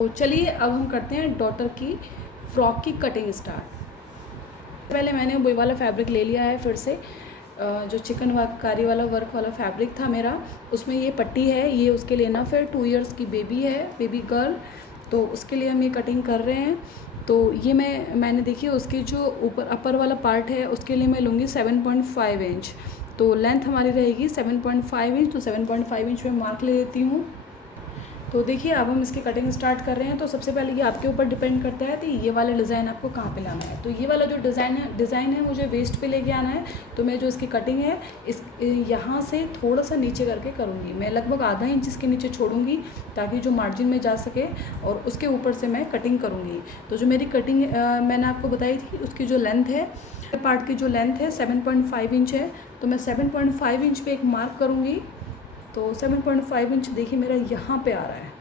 तो चलिए अब हम करते हैं डॉटर की फ्रॉक की कटिंग स्टार्ट। पहले मैंने वही वाला फैब्रिक ले लिया है फिर से, जो चिकनकारी वाला वर्क वाला फैब्रिक था मेरा, उसमें ये पट्टी है, ये उसके लिए ना फिर 2 इयर्स की बेबी है, बेबी गर्ल, तो उसके लिए हम ये कटिंग कर रहे हैं। तो ये मैंने देखिए उसकी जो ऊपर अपर वाला पार्ट है उसके लिए मैं लूँगी 7.5 इंच, तो लेंथ हमारी रहेगी 7.5 इंच। तो 7.5 इंच में मार्क ले लेती हूँ। तो देखिए अब हम इसकी कटिंग स्टार्ट कर रहे हैं। तो सबसे पहले ये आपके ऊपर डिपेंड करता है कि ये वाला डिज़ाइन आपको कहाँ पे लाना है। तो ये वाला जो डिज़ाइन है मुझे वेस्ट पे लेके आना है। तो मैं जो इसकी कटिंग है इस यहाँ से थोड़ा सा नीचे करके करूँगी। मैं लगभग आधा इंच इसके नीचे छोड़ूंगी ताकि जो मार्जिन में जा सके, और उसके ऊपर से मैं कटिंग करूँगी। तो जो मेरी कटिंग मैंने आपको बताई थी उसकी जो लेंथ है, पार्ट की जो लेंथ है 7.5 इंच है। तो मैं 7.5 इंच पे एक मार्क करूँगी। तो 7.5 इंच देखिए मेरा यहाँ पे आ रहा है।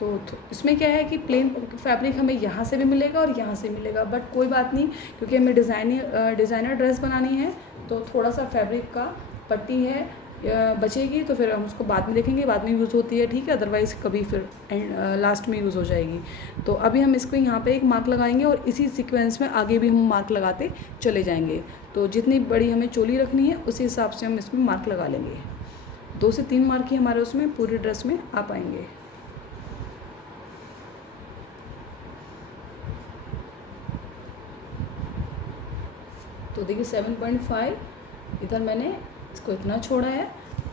तो इसमें क्या है कि प्लेन फैब्रिक हमें यहाँ से भी मिलेगा और यहाँ से मिलेगा, बट कोई बात नहीं, क्योंकि हमें डिज़ाइनर ड्रेस बनानी है तो थोड़ा सा फैब्रिक का पट्टी है बचेगी, तो फिर हम उसको बाद में देखेंगे, बाद में यूज़ होती है, ठीक है, अदरवाइज़ कभी फिर लास्ट में यूज़ हो जाएगी। तो अभी हम इसको यहाँ पे एक मार्क लगाएंगे और इसी सीक्वेंस में आगे भी हम मार्क लगाते चले जाएंगे। तो जितनी बड़ी हमें चोली रखनी है उसी हिसाब से हम इसमें मार्क लगा लेंगे। 2 से 3 मार्क ही हमारे उसमें पूरी ड्रेस में आ पाएंगे। तो देखिए 7.5 इधर मैंने इसको इतना छोड़ा है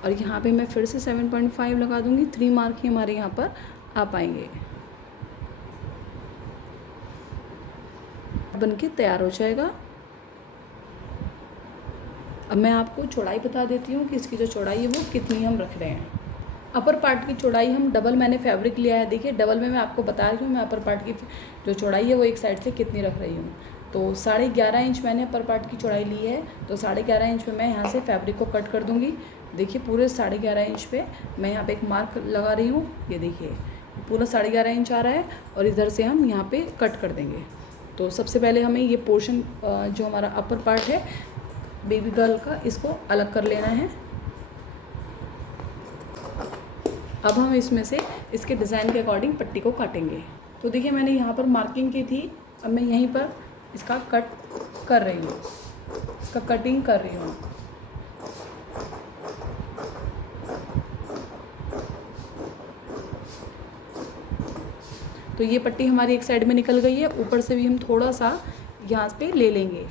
और यहाँ पे मैं फिर से 7.5 लगा दूँगी। 3 मार्क ही हमारे यहाँ पर आ पाएंगे। बन के तैयार हो जाएगा। अब मैं आपको चौड़ाई बता देती हूँ कि इसकी जो चौड़ाई है वो कितनी हम रख रहे हैं। अपर पार्ट की चौड़ाई हम डबल, मैंने फैब्रिक लिया है, देखिए डबल में मैं आपको बता रही हूँ मैं अपर पार्ट की जो चौड़ाई है वो एक साइड से कितनी रख रही हूँ। तो 11.5 इंच मैंने अपर पार्ट की चौड़ाई ली है। तो 11.5 इंच पे मैं यहाँ से फैब्रिक को कट कर दूँगी। देखिए पूरे 11.5 इंच पे मैं यहाँ पे एक मार्क लगा रही हूँ। ये देखिए पूरा 11.5 इंच आ रहा है और इधर से हम यहाँ पे कट कर देंगे। तो सबसे पहले हमें ये पोर्शन जो हमारा अपर पार्ट है बेबी गर्ल का, इसको अलग कर लेना है। अब हम इसमें से इसके डिज़ाइन के अकॉर्डिंग पट्टी को काटेंगे। तो देखिए मैंने यहाँ पर मार्किंग की थी, अब मैं यहीं पर इसका कट कर रही हूँ, इसका कटिंग कर रही हूँ। तो ये पट्टी हमारी एक साइड में निकल गई है, ऊपर से भी हम थोड़ा सा यहाँ पे ले लेंगे।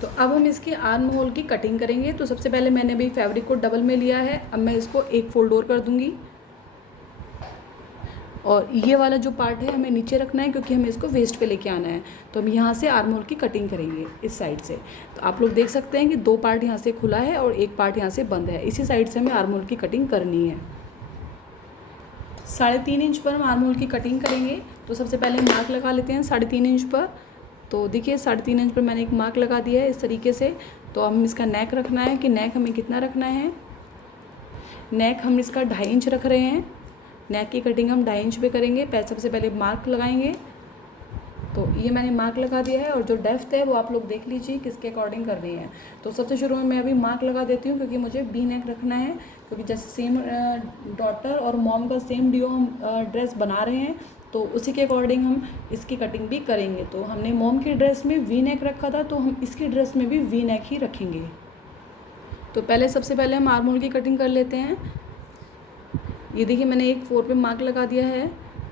तो अब हम इसके आर्म होल की कटिंग करेंगे। तो सबसे पहले मैंने भी फैब्रिक को डबल में लिया है, अब मैं इसको एक फोल्ड और कर दूंगी और ये वाला जो पार्ट है हमें नीचे रखना है क्योंकि हमें इसको वेस्ट पे लेके आना है। तो हम यहाँ से आर्म होल की कटिंग करेंगे इस साइड से। तो आप लोग देख सकते हैं कि 2 पार्ट यहाँ से खुला है और एक पार्ट यहाँ से बंद है, इसी साइड से हमें आर्म होल की कटिंग करनी है। 3.5 इंच पर हम आर्म होल की कटिंग करेंगे। तो सबसे पहले मार्क लगा लेते हैं 3.5 इंच पर। तो देखिए 3.5 इंच पर मैंने एक मार्क लगा दिया है इस तरीके से। तो हम इसका नेक रखना है कि नेक हमें कितना रखना है। नेक हम इसका 2.5 इंच रख रहे हैं। नेक की कटिंग हम 2.5 इंच पे करेंगे। सबसे पहले मार्क लगाएंगे। तो ये मैंने मार्क लगा दिया है और जो डेप्थ है वो आप लोग देख लीजिए किसके अकॉर्डिंग कर रही है। तो सबसे शुरू में मैं अभी मार्क लगा देती हूँ क्योंकि मुझे वी नेक रखना है, क्योंकि जैसे सेम डॉटर और मॉम का सेम डिओ हम ड्रेस बना रहे हैं तो उसी के अकॉर्डिंग हम इसकी कटिंग भी करेंगे। तो हमने मॉम की ड्रेस में वी नेक रखा था तो हम इसकी ड्रेस में भी वी नेक ही रखेंगे। तो सबसे पहले हम आर्म होल की कटिंग कर लेते हैं। ये देखिए मैंने एक 4 पे मार्क लगा दिया है,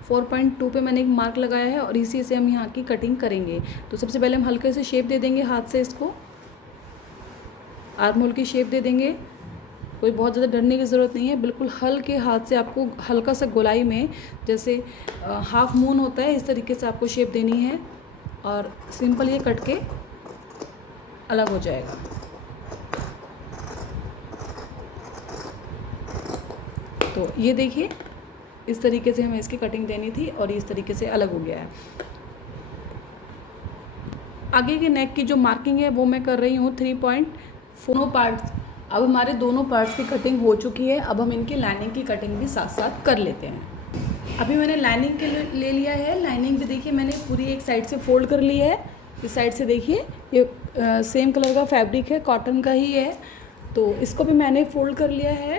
4.2 पे मैंने एक मार्क लगाया है और इसी से हम यहाँ की कटिंग करेंगे। तो सबसे पहले हम हल्के से शेप दे देंगे हाथ से, इसको आर्म होल की शेप दे देंगे। कोई बहुत ज़्यादा डरने की ज़रूरत नहीं है, बिल्कुल हल्के हाथ से आपको हल्का सा गोलाई में जैसे हाफ मून होता है इस तरीके से आपको शेप देनी है और सिंपल ये कट के अलग हो जाएगा। तो ये देखिए इस तरीके से हमें इसकी कटिंग देनी थी और इस तरीके से अलग हो गया है। आगे के नेक की जो मार्किंग है वो मैं कर रही हूँ 3.4 पार्ट अब हमारे दोनों पार्ट्स की कटिंग हो चुकी है। अब हम इनकी लाइनिंग की कटिंग भी साथ साथ कर लेते हैं। अभी मैंने लाइनिंग के लिए ले लिया है। लाइनिंग भी देखिए मैंने पूरी एक साइड से फोल्ड कर ली है। इस साइड से देखिए ये सेम कलर का फैब्रिक है, कॉटन का ही है, तो इसको भी मैंने फोल्ड कर लिया है।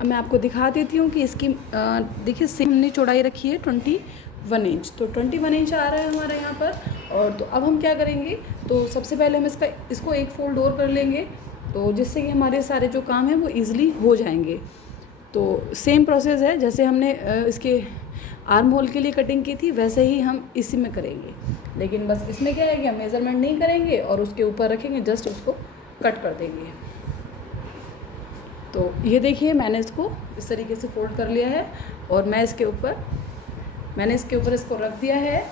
अब मैं आपको दिखा देती हूँ कि इसकी देखिए सेम हमने चौड़ाई रखी है 21 इंच, तो 21 इंच आ रहा है हमारे यहाँ पर। और तो अब हम क्या करेंगे, तो सबसे पहले हम इसको एक फोल्ड और कर लेंगे, तो जिससे कि हमारे सारे जो काम हैं वो ईज़िली हो जाएंगे। तो सेम प्रोसेस है जैसे हमने इसके आर्म होल के लिए कटिंग की थी, वैसे ही हम इसी में करेंगे। लेकिन बस इसमें क्या है कि हम मेज़रमेंट नहीं करेंगे और उसके ऊपर रखेंगे, जस्ट उसको कट कर देंगे। तो ये देखिए मैंने इसको इस तरीके से फोल्ड कर लिया है और मैंने इसके ऊपर इसको रख दिया है।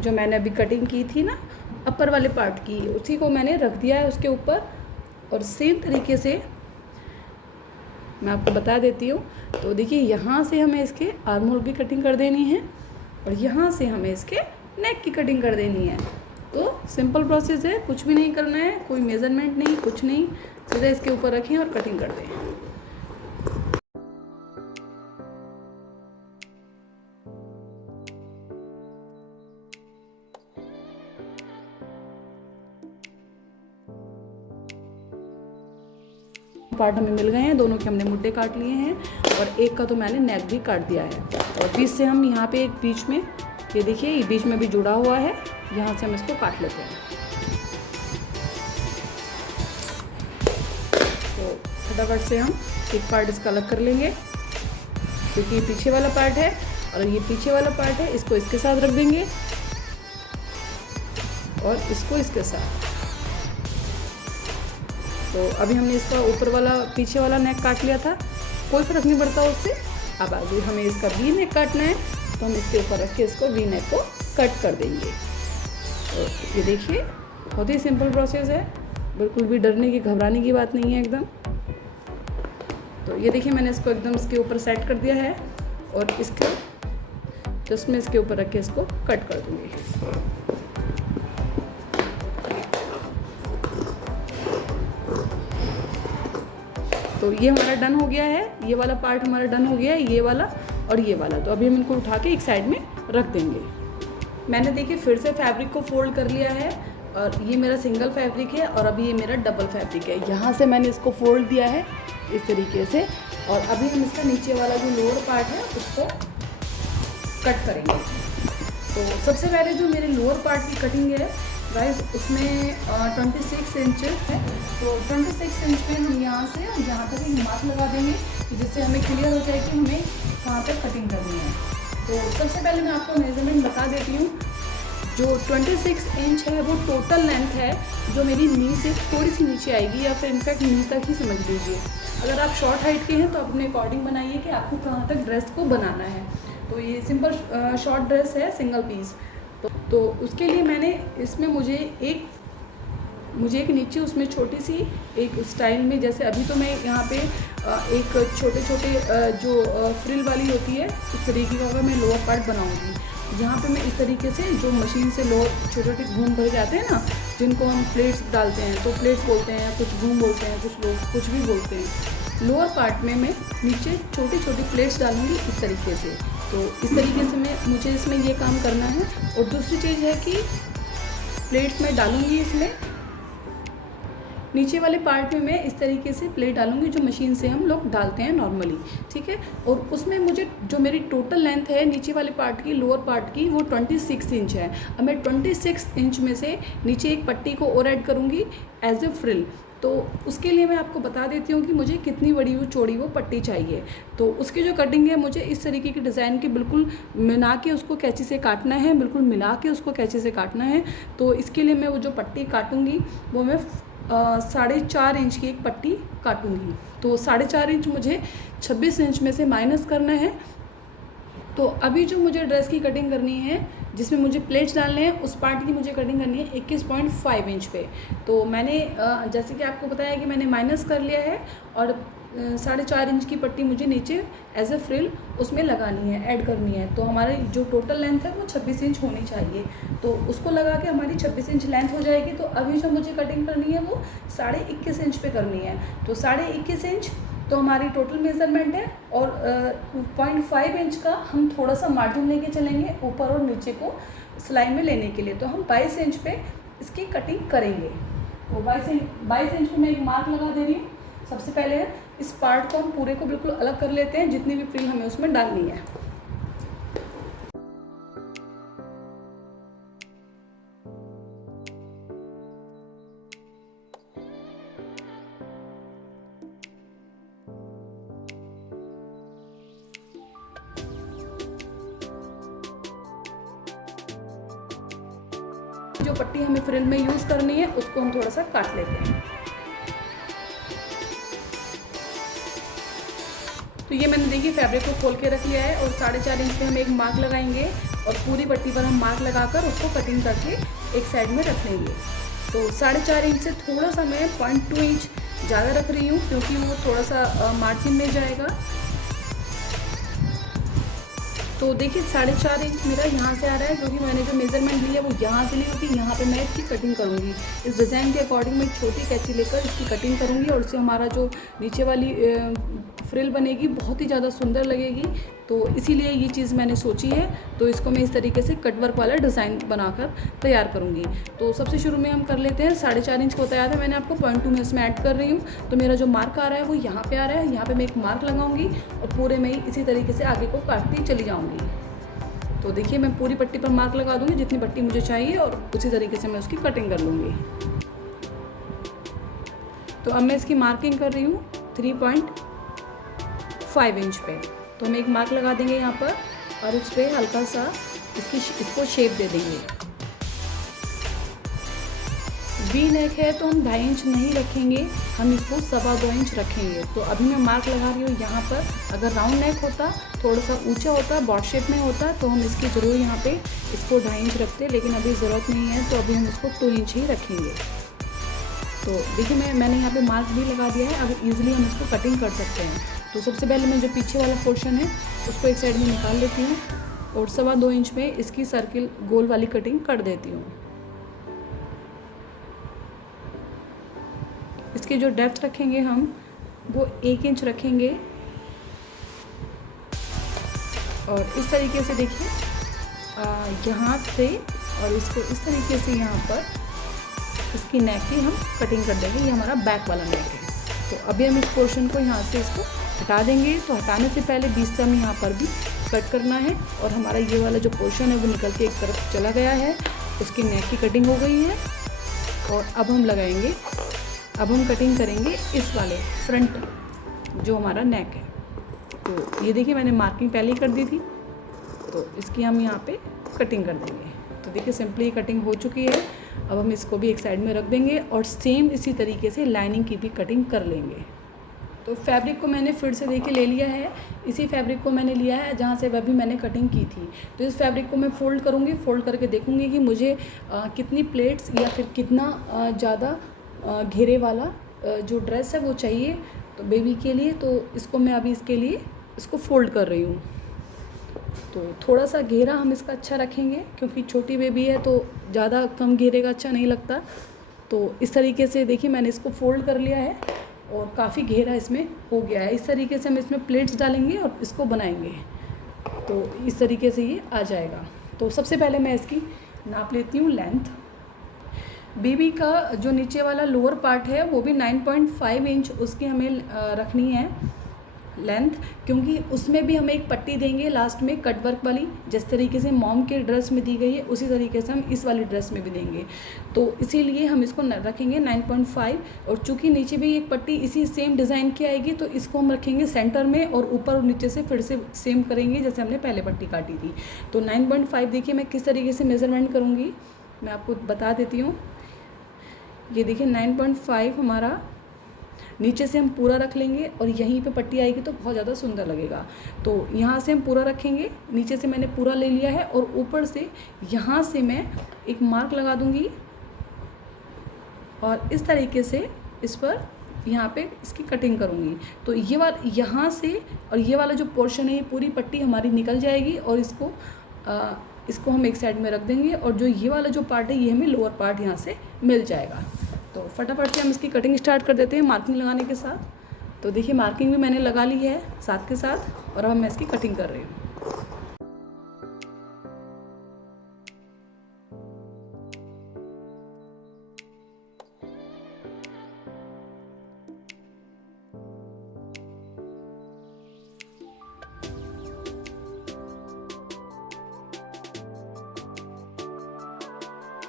जो मैंने अभी कटिंग की थी ना अपर वाले पार्ट की, उसी को मैंने रख दिया है उसके ऊपर। और सेम तरीके से मैं आपको बता देती हूँ। तो देखिए यहाँ से हमें इसके आर्म होल की कटिंग कर देनी है और यहाँ से हमें इसके नेक की कटिंग कर देनी है। तो सिंपल प्रोसेस है, कुछ भी नहीं करना है, कोई मेज़रमेंट नहीं, कुछ नहीं, सीधा इसके ऊपर रखें और कटिंग कर दें। पार्ट हमें मिल गए हैं, दोनों के हमने मुड्डे काट लिए हैं और एक का तो मैंने नेक भी काट दिया है। और बीच से हम यहाँ पे एक बीच में, ये देखिए ये बीच में भी जुड़ा हुआ है, यहाँ से हम इसको काट लेते हैं। तो फटाफट से हम एक पार्ट इसका अलग कर लेंगे, क्योंकि ये पीछे वाला पार्ट है और ये पीछे वाला पार्ट है, इसको इसके साथ रख देंगे और इसको इसके साथ। तो अभी हमने इसका ऊपर वाला पीछे वाला नेक काट लिया था, कोई फ़र्क नहीं पड़ता उससे। अब आगे हमें इसका वी नेक काटना है, तो हम इसके ऊपर रख के इसको वी नेक को कट कर देंगे। तो ये देखिए बहुत ही सिंपल प्रोसेस है, बिल्कुल भी डरने की घबराने की बात नहीं है एकदम। तो ये देखिए मैंने इसको एकदम इसके ऊपर सेट कर दिया है और इसके जस्ट मैं इसके ऊपर रख के इसको कट कर दूँगी। तो ये हमारा डन हो गया है, ये वाला पार्ट हमारा डन हो गया है, ये वाला और ये वाला। तो अभी हम इनको उठा के एक साइड में रख देंगे। मैंने देखिए फिर से फैब्रिक को फोल्ड कर लिया है और ये मेरा सिंगल फैब्रिक है और अभी ये मेरा डबल फैब्रिक है। यहाँ से मैंने इसको फोल्ड दिया है इस तरीके से और अभी हम इसका नीचे वाला जो लोअर पार्ट है उसको कट करेंगे। तो सबसे पहले जो मेरे लोअर पार्ट की कटिंग है गाइस, उसमें 26 इंच है। तो 26 इंच में हम यहाँ से यहाँ तक एक मार्क लगा देंगे, जिससे हमें क्लियर हो जाए कि हमें कहाँ तक कटिंग करनी है। तो सबसे पहले मैं आपको मेजरमेंट बता देती हूँ। जो 26 इंच है वो टोटल लेंथ है, जो मेरी नी से थोड़ी सी नीचे आएगी, या फिर इनफैक्ट नी तक ही समझ लीजिए। अगर आप शॉर्ट हाइट के हैं तो अपने अकॉर्डिंग बनाइए कि आपको कहाँ तक ड्रेस को बनाना है। तो ये सिंपल शॉर्ट ड्रेस है, सिंगल पीस। तो उसके लिए मैंने इसमें मुझे एक नीचे उसमें छोटी सी एक स्टाइल में, जैसे अभी तो मैं यहाँ पे एक छोटे छोटे जो फ्रिल वाली होती है उस तरीके का मैं लोअर पार्ट बनाऊँगी, जहाँ पे मैं इस तरीके से जो मशीन से लोअर छोटे छोटे घूम भर जाते हैं ना, जिनको हम प्लेट्स डालते हैं, तो प्लेट्स बोलते हैं, कुछ घूम बोलते हैं, कुछ लोग कुछ भी बोलते हैं। लोअर पार्ट में मैं नीचे छोटी छोटी प्लेट्स डालूँगी इस तरीके से। तो इस तरीके से मुझे इसमें ये काम करना है। और दूसरी चीज़ है कि प्लेट्स मैं डालूँगी इसमें नीचे वाले पार्ट में, मैं इस तरीके से प्लेट डालूँगी जो मशीन से हम लोग डालते हैं नॉर्मली, ठीक है। और उसमें मुझे जो मेरी टोटल लेंथ है नीचे वाले पार्ट की, लोअर पार्ट की, वो 26 इंच है। अब मैं 26 इंच में से नीचे एक पट्टी को और ऐड करूँगी एज ए फ्रिल। तो उसके लिए मैं आपको बता देती हूँ कि मुझे कितनी बड़ी वो चौड़ी वो पट्टी चाहिए। तो उसकी जो कटिंग है मुझे इस तरीके की डिज़ाइन की बिल्कुल मिला के उसको कैंची से काटना है, बिल्कुल मिला के उसको कैंची से काटना है। तो इसके लिए मैं वो जो पट्टी काटूँगी वो मैं 4.5 इंच की एक पट्टी काटूँगी। तो 4.5 इंच मुझे 26 इंच में से माइनस करना है। तो अभी जो मुझे ड्रेस की कटिंग करनी है, जिसमें मुझे प्लेट्स डालने हैं, उस पार्ट की मुझे कटिंग करनी है 21.5 इंच पे। तो मैंने जैसे कि आपको बताया कि मैंने माइनस कर लिया है और 4.5 इंच की पट्टी मुझे नीचे एज ए फ्रिल उसमें लगानी है, ऐड करनी है। तो हमारी जो टोटल लेंथ है वो 26 इंच होनी चाहिए। तो उसको लगा के हमारी 26 इंच लेंथ हो जाएगी। तो अभी जो मुझे कटिंग करनी है वो 21.5 इंच पे करनी है। तो 21.5 इंच तो हमारी टोटल मेज़रमेंट है। और 0.5 इंच का हम थोड़ा सा मार्जिन लेके चलेंगे ऊपर और नीचे को सिलाई में लेने के लिए। तो हम 22 इंच पे इसकी कटिंग करेंगे। तो 22 इंच पे मैं एक मार्क लगा दे रही हूँ। सबसे पहले इस पार्ट को हम पूरे को बिल्कुल अलग कर लेते हैं, जितनी भी फ्रिल हमें उसमें डालनी है। जो पट्टी हमें फ्रिल में यूज़ करनी है उसको हम थोड़ा सा काट लेते हैं। तो ये मैंने देखिए फैब्रिक को खोल के रख लिया है और 4.5 इंच पे हम एक मार्क लगाएंगे और पूरी पट्टी पर हम मार्क लगाकर उसको कटिंग करके एक साइड में रख लेंगे। तो 4.5 इंच से थोड़ा सा मैं 0.2 इंच ज़्यादा रख रही हूँ, क्योंकि वो थोड़ा सा मार्जिन में जाएगा। तो देखिए 4.5 इंच मेरा यहाँ से आ रहा है, क्योंकि मैंने जो मेज़रमेंट ली है वो यहाँ से ली होगी। यहाँ पे मैं इसकी कटिंग करूँगी। इस डिज़ाइन के अकॉर्डिंग मैं छोटी कैंची लेकर इसकी कटिंग करूँगी और उससे हमारा जो नीचे वाली फ्रिल बनेगी बहुत ही ज़्यादा सुंदर लगेगी। तो इसीलिए ये चीज़ मैंने सोची है। तो इसको मैं इस तरीके से कट वर्क वाला डिज़ाइन बनाकर तैयार करूँगी। तो सबसे शुरू में हम कर लेते हैं 4.5 इंच को तैयार है। मैंने आपको 0.2 में इसमें ऐड कर रही हूँ। तो मेरा जो मार्क आ रहा है वो यहाँ पे आ रहा है। यहाँ पे मैं एक मार्क लगाऊंगी और पूरे में ही इसी तरीके से आगे को काटती चली जाऊँगी। तो देखिए मैं पूरी पट्टी पर मार्क लगा दूँगी जितनी पट्टी मुझे चाहिए, और उसी तरीके से मैं उसकी कटिंग कर लूँगी। तो अब मैं इसकी मार्किंग कर रही हूँ 3.5 इंच पे। तो हम एक मार्क लगा देंगे यहाँ पर और उस पर हल्का सा इसको शेप दे देंगे। वी नेक है तो हम 2.5 इंच नहीं रखेंगे, हम इसको 2.25 इंच रखेंगे। तो अभी मैं मार्क लगा रही हूँ यहाँ पर। अगर राउंड नेक होता, थोड़ा सा ऊंचा होता, बॉड शेप में होता, तो हम इसकी ज़रूर यहाँ पे इसको 2.5 इंच रखते, लेकिन अभी ज़रूरत नहीं है। तो अभी हम इसको 2 इंच ही रखेंगे। तो देखिए मैंने यहाँ पे मार्क भी लगा दिया है। अब ईज़िली हम इसको कटिंग कर सकते हैं। तो सबसे पहले मैं जो पीछे वाला पोर्शन है उसको एक साइड में निकाल लेती हूँ और 2.25 इंच में इसकी सर्किल गोल वाली कटिंग कर देती हूँ। इसकी जो डेप्थ रखेंगे हम वो 1 इंच रखेंगे। और इस तरीके से देखिए यहाँ से और इसको इस तरीके से यहाँ पर इसकी नेक की हम कटिंग कर देंगे। ये हमारा बैक वाला नेक है। तो अभी हम इस पोर्शन को यहाँ से इसको हटा देंगे। तो हटाने से पहले बीच से हमें यहाँ पर भी कट करना है। और हमारा ये वाला जो पोर्शन है वो निकल के एक तरफ चला गया है, उसकी नेक की कटिंग हो गई है। और अब हम लगाएंगे, अब हम कटिंग करेंगे इस वाले फ्रंट जो हमारा नेक है। तो ये देखिए मैंने मार्किंग पहले ही कर दी थी, तो इसकी हम यहाँ पे कटिंग कर देंगे। तो देखिए सिंपली कटिंग हो चुकी है। अब हम इसको भी एक साइड में रख देंगे और सेम इसी तरीके से लाइनिंग की भी कटिंग कर लेंगे। तो फैब्रिक को मैंने फिर से देखिए ले लिया है। इसी फैब्रिक को मैंने लिया है जहाँ से अभी मैंने कटिंग की थी। तो इस फैब्रिक को मैं फ़ोल्ड करूँगी, फ़ोल्ड करके देखूँगी कि मुझे कितनी प्लेट्स या फिर कितना ज़्यादा घेरे वाला जो ड्रेस है वो चाहिए तो बेबी के लिए। तो इसको मैं अभी इसके लिए इसको फ़ोल्ड कर रही हूँ। तो थोड़ा सा घेरा हम इसका अच्छा रखेंगे, क्योंकि छोटी बेबी है तो ज़्यादा कम घेरे का अच्छा नहीं लगता। तो इस तरीके से देखिए मैंने इसको फ़ोल्ड कर लिया है और काफ़ी घेरा इसमें हो गया है। इस तरीके से हम इसमें प्लेट्स डालेंगे और इसको बनाएंगे। तो इस तरीके से ये आ जाएगा। तो सबसे पहले मैं इसकी नाप लेती हूँ लेंथ। बेबी का जो नीचे वाला लोअर पार्ट है वो भी 9.5 इंच उसकी हमें रखनी है लेंथ, क्योंकि उसमें भी हम एक पट्टी देंगे लास्ट में कट वर्क वाली, जिस तरीके से मॉम के ड्रेस में दी गई है उसी तरीके से हम इस वाली ड्रेस में भी देंगे। तो इसीलिए हम इसको रखेंगे 9.5। और चूँकि नीचे भी एक पट्टी इसी सेम डिज़ाइन की आएगी तो इसको हम रखेंगे सेंटर में, और ऊपर और नीचे से फिर से सेम करेंगे जैसे हमने पहले पट्टी काटी थी। तो 9.5 देखिए मैं किस तरीके से मेज़रमेंट करूँगी मैं आपको बता देती हूँ। ये देखिए 9.5 हमारा नीचे से हम पूरा रख लेंगे और यहीं पे पट्टी आएगी तो बहुत ज़्यादा सुंदर लगेगा। तो यहाँ से हम पूरा रखेंगे, नीचे से मैंने पूरा ले लिया है और ऊपर से यहाँ से मैं एक मार्क लगा दूँगी और इस तरीके से इस पर यहाँ पे इसकी कटिंग करूँगी। तो ये वाला यहाँ से और ये वाला जो पोर्शन है ये पूरी पट्टी हमारी निकल जाएगी और इसको हम एक साइड में रख देंगे और जो ये वाला जो पार्ट है ये हमें लोअर पार्ट यहाँ से मिल जाएगा। तो फटाफट से हम इसकी कटिंग स्टार्ट कर देते हैं मार्किंग लगाने के साथ। तो देखिए मार्किंग भी मैंने लगा ली है साथ के साथ और अब मैं इसकी कटिंग कर रही हूँ।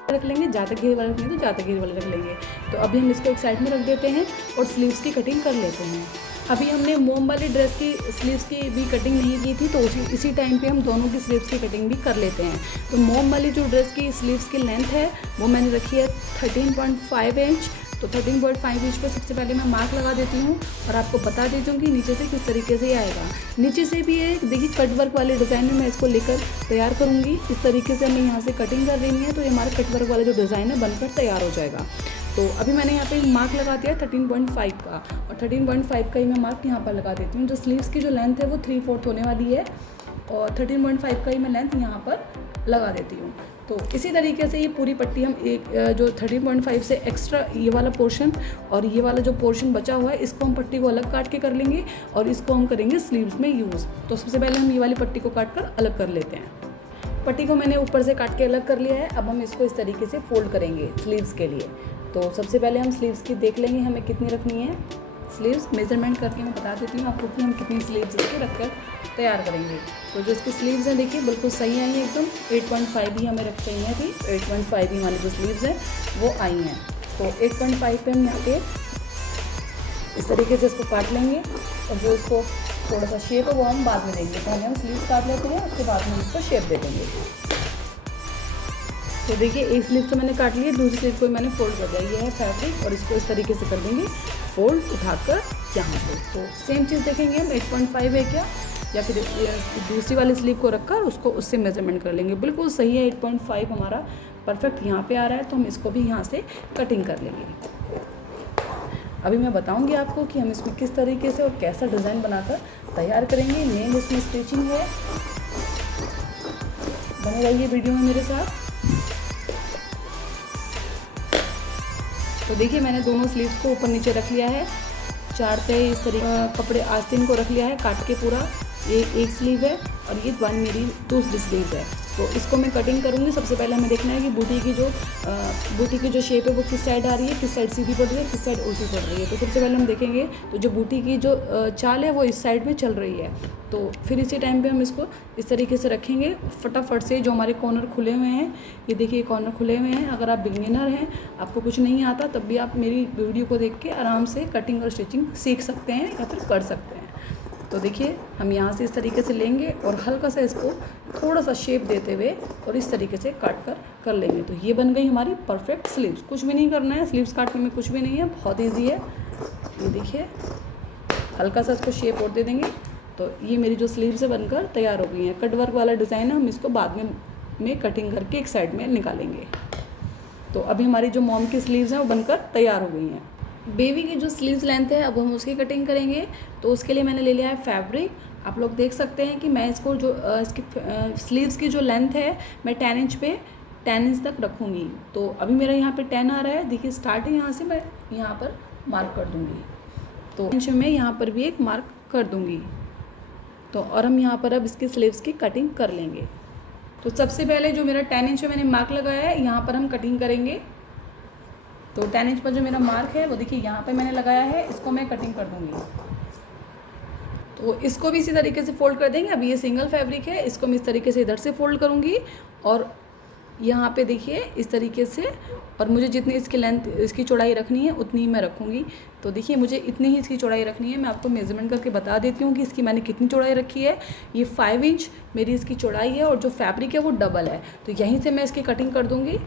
रख लेंगे, ज़्यादा घेर वाला रखेंगे तो ज़्यादा घेर वाला रख लेंगे। तो अभी हम इसको एक साइड में रख देते हैं और स्लीव्स की कटिंग कर लेते हैं। अभी हमने मोम वाली ड्रेस की स्लीव्स की भी कटिंग नहीं की थी, तो इसी टाइम पे हम दोनों की स्लीव्स की कटिंग भी कर लेते हैं। तो मोम वाली जो ड्रेस की स्लीव्स की लेंथ है वो मैंने रखी है 13.5 इंच। तो 13.5 इंच पर सबसे पहले मैं मार्क लगा देती हूँ और आपको बता देती हूँ कि नीचे से किस तरीके से ये आएगा। नीचे से भी एक देखिए कट वर्क वाले डिज़ाइन में मैं इसको लेकर तैयार करूँगी। इस तरीके से हमें यहाँ से कटिंग कर लेनी है तो ये हमारा कट वर्क वाला जो डिज़ाइन है बनकर तैयार हो जाएगा। तो अभी मैंने यहाँ पे मार्क लगा दिया 13.5 का और 13.5 का ही मैं मार्क यहाँ पर लगा देती हूँ। जो स्लीव्स की जो लेंथ है वो 3/4 होने वाली है और 13.5 का ही मैं लेंथ यहाँ पर लगा देती हूँ। तो इसी तरीके से ये पूरी पट्टी हम एक जो 13.5 से एक्स्ट्रा ये वाला पोर्शन और ये वाला जो पोर्शन बचा हुआ है इसको हम पट्टी को अलग काट के कर लेंगे और इसको हम करेंगे स्लीव्स में यूज़। तो सबसे पहले हम ये वाली पट्टी को काट कर अलग कर लेते हैं। पट्टी को मैंने ऊपर से काट के अलग कर लिया है। अब हम इसको इस तरीके से फोल्ड करेंगे स्लीव्स के लिए। तो सबसे पहले हम स्लीव्स की देख लेंगे हमें कितनी रखनी है। स्लीव्स मेजरमेंट करके मैं बता देती हूँ आपको कि हम कितनी स्लीव्स इसके रखकर तैयार करेंगे। तो जो इसकी स्लीव्स हैं देखिए बिल्कुल सही आई हैं एकदम। 8.5 ही हमें रख चाहिए थी, 8.5 ही हमारी जो स्लीव्स हैं वो आई हैं। तो 8.5 पे हम यहाँ पे इस तरीके से इसको काट लेंगे और जो इसको थोड़ा सा शेप है वो हम बाद में देंगे। पहले हम स्लीव्स काट लेते हैं उसके बाद हम इसको शेप दे देंगे। तो देखिए एक स्लीव तो मैंने काट ली है, दूसरी स्लीव को मैंने फोल्ड कर दिया। ये है फैब्रिक और इसको इस तरीके से कर देंगे फोल्ड उठाकर यहाँ से। तो सेम चीज़ देखेंगे हम 8.5 है क्या या फिर दूसरी वाली स्लीव को रखकर उसको उससे मेजरमेंट कर लेंगे। बिल्कुल सही है 8.5 हमारा परफेक्ट यहाँ पे आ रहा है। तो हम इसको भी यहाँ से कटिंग कर लेंगे। अभी मैं बताऊँगी आपको कि हम इसमें किस तरीके से और कैसा डिज़ाइन बनाकर तैयार करेंगे। मेन इसमें स्टिचिंग है, बने रहिए वीडियो में मेरे साथ। तो देखिए मैंने दोनों स्लीव्स को ऊपर नीचे रख लिया है। 4 पे इस तरीके कपड़े आस्तीन को रख लिया है काट के पूरा। ये एक स्लीव है और ये वन मेरी दूसरी स्लीव है। तो इसको मैं कटिंग करूँगी। सबसे पहले हमें देखना है कि बूटी की जो शेप है वो किस साइड आ रही है, किस साइड सीधी पड़ रही है, किस साइड उल्टी पड़ रही है। तो सबसे पहले हम देखेंगे तो जो बूटी की जो चाल है वो इस साइड में चल रही है। तो फिर इसी टाइम पे हम इसको इस तरीके से रखेंगे फटाफट से। जो हमारे कॉर्नर खुले हुए हैं, ये देखिए कॉर्नर खुले हुए हैं। अगर आप बिगिनर हैं, आपको कुछ नहीं आता, तब भी आप मेरी वीडियो को देख के आराम से कटिंग और स्टिचिंग सीख सकते हैं या फिर कर सकते हैं। तो देखिए हम यहाँ से इस तरीके से लेंगे और हल्का सा इसको थोड़ा सा शेप देते हुए और इस तरीके से काट कर लेंगे। तो ये बन गई हमारी परफेक्ट स्लीव्स। कुछ भी नहीं करना है, स्लीव्स काटने में कुछ भी नहीं है, बहुत ईजी है। ये देखिए हल्का सा इसको शेप और दे देंगे। तो ये मेरी जो स्लीव्स है बनकर तैयार हो गई हैं। कट वर्क वाला डिज़ाइन है, हम इसको बाद में कटिंग करके एक साइड में निकालेंगे। तो अभी हमारी जो मॉम की स्लीव्स हैं वो बनकर तैयार हो गई हैं। बेबी की जो स्लीव्स लेंथ है अब हम उसकी कटिंग करेंगे। तो उसके लिए मैंने ले लिया है फैब्रिक। आप लोग देख सकते हैं कि मैं इसको जो इसकी स्लीव्स की जो लेंथ है मैं 10 इंच पे 10 इंच तक रखूँगी। तो अभी मेरा यहाँ पे 10 आ रहा है। देखिए स्टार्टिंग यहाँ से मैं यहाँ पर मार्क कर दूँगी। तो इंच में यहाँ पर भी एक मार्क कर दूँगी। तो और हम यहाँ पर अब इसकी स्लीव्स की कटिंग कर लेंगे। तो सबसे पहले जो मेरा 10 इंच में मैंने मार्क लगाया है यहाँ पर हम कटिंग करेंगे। तो 10 इंच पर जो मेरा मार्क है वो देखिए यहाँ पे मैंने लगाया है, इसको मैं कटिंग कर दूँगी। तो इसको भी इसी तरीके से फोल्ड कर देंगे। अभी ये सिंगल फैब्रिक है, इसको मैं इस तरीके से इधर से फोल्ड करूँगी और यहाँ पे देखिए इस तरीके से। और मुझे जितनी इसकी लेंथ इसकी चौड़ाई रखनी है उतनी ही मैं रखूँगी। तो देखिए मुझे इतनी ही इसकी चौड़ाई रखनी है। मैं आपको मेज़रमेंट करके बता देती हूँ कि इसकी मैंने कितनी चौड़ाई रखी है। ये 5 इंच मेरी इसकी चौड़ाई है और जो फैब्रिक है वो डबल है। तो यहीं से मैं इसकी कटिंग कर दूँगी।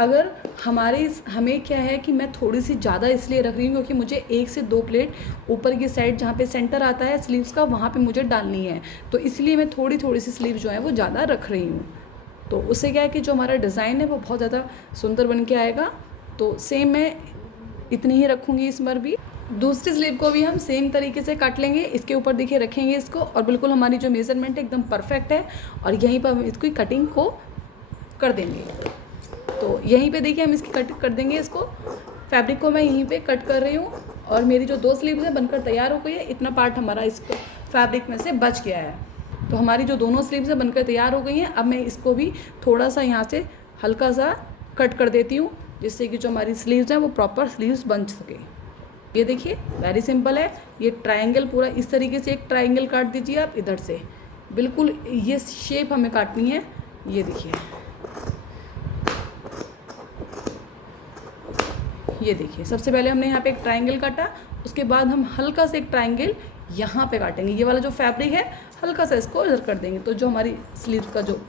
अगर हमें क्या है कि मैं थोड़ी सी ज़्यादा इसलिए रख रही हूँ क्योंकि मुझे 1 से 2 प्लेट ऊपर की साइड जहाँ पे सेंटर आता है स्लीव्स का वहाँ पे मुझे डालनी है। तो इसलिए मैं थोड़ी सी स्लीव जो है वो ज़्यादा रख रही हूँ। तो उससे क्या है कि जो हमारा डिज़ाइन है वो बहुत ज़्यादा सुंदर बन के आएगा तो सेम मैं इतनी ही रखूँगी इस बार भी। दूसरी स्लीव को भी हम सेम तरीके से काट लेंगे, इसके ऊपर देखिए रखेंगे इसको, और बिल्कुल हमारी जो मेज़रमेंट है एकदम परफेक्ट है, और यहीं पर हम इसकी कटिंग को कर देंगे। तो यहीं पे देखिए हम इसकी कट कर देंगे इसको। फैब्रिक को मैं यहीं पे कट कर रही हूँ, और मेरी जो 2 स्लीव्स है बनकर तैयार हो गई है। इतना पार्ट हमारा इसको फैब्रिक में से बच गया है। तो हमारी जो दोनों स्लीव्स है बनकर तैयार हो गई हैं। अब मैं इसको भी थोड़ा सा यहाँ से हल्का सा कट कर देती हूँ, जिससे कि जो हमारी स्लीव्स हैं वो प्रॉपर स्लीव्स बन सके। ये देखिए वेरी सिंपल है। ये ट्रायंगल पूरा इस तरीके से एक ट्रायंगल काट दीजिए आप इधर से, बिल्कुल ये शेप हमें काटनी है। ये देखिए, ये देखिए सबसे पहले हमने यहाँ पे एक ट्रायंगल काटा, उसके बाद हम हल्का से एक ट्रायंगल यहाँ पे काटेंगे। ये वाला जो फैब्रिक है हल्का सा इसको इधर कर देंगे, तो जो हमारी स्लीव का जो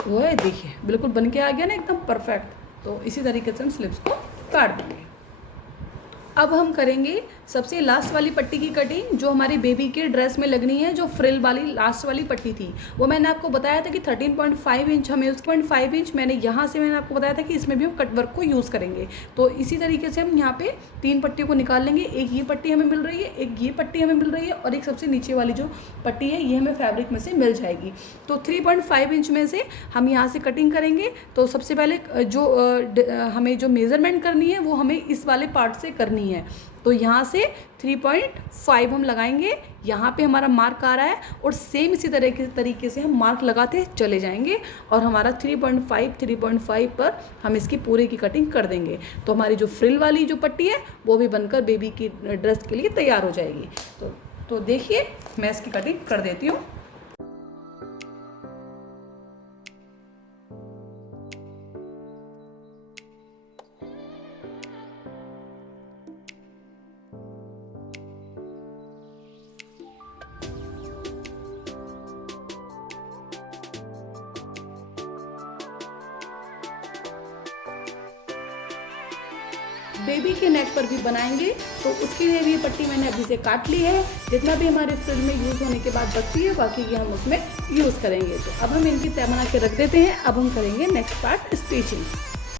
वो है देखिए बिल्कुल बन के आ गया ना एकदम परफेक्ट। तो इसी तरीके से हम स्लीव्स को काट देंगे। अब हम करेंगे सबसे लास्ट वाली पट्टी की कटिंग, जो हमारी बेबी के ड्रेस में लगनी है। जो फ्रिल वाली लास्ट वाली पट्टी थी वो मैंने आपको बताया था कि 13.5 इंच हमें, उस 0.5 इंच मैंने यहाँ से मैंने आपको बताया था कि इसमें भी हम कट वर्क को यूज़ करेंगे। तो इसी तरीके से हम यहाँ पे 3 पट्टियों को निकाल लेंगे। एक ये पट्टी हमें मिल रही है, एक ये पट्टी हमें मिल रही है, और एक सबसे नीचे वाली जो पट्टी है ये हमें फैब्रिक में से मिल जाएगी। तो 3.5 इंच में से हम यहाँ से कटिंग करेंगे। तो सबसे पहले जो हमें जो मेज़रमेंट करनी है वो हमें इस वाले पार्ट से करनी है। तो यहाँ से 3.5 हम लगाएंगे, यहाँ पे हमारा मार्क आ रहा है, और सेम इसी तरीके से हम मार्क लगाते चले जाएंगे, और हमारा 3.5 पर हम इसकी पूरे की कटिंग कर देंगे। तो हमारी जो फ्रिल वाली जो पट्टी है वो भी बनकर बेबी की ड्रेस के लिए तैयार हो जाएगी। तो देखिए मैं इसकी कटिंग कर देती हूँ। बेबी के नेक पर भी बनाएंगे, तो उसके लिए भी ये पट्टी मैंने अभी से काट ली है। जितना भी हमारे फ्रिल में यूज़ होने के बाद बचती है बाकी की हम उसमें यूज़ करेंगे। तो अब हम इनकी तय बना के रख देते हैं। अब हम करेंगे नेक्स्ट पार्ट स्टिचिंग।